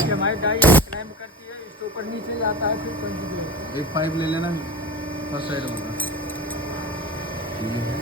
ये हमारी die climb करती है, इसके ऊपर नीचे जाता है, फिर कंटिन्यू। एक पाइप ले लेना फर्स्ट साइड होगा। ये है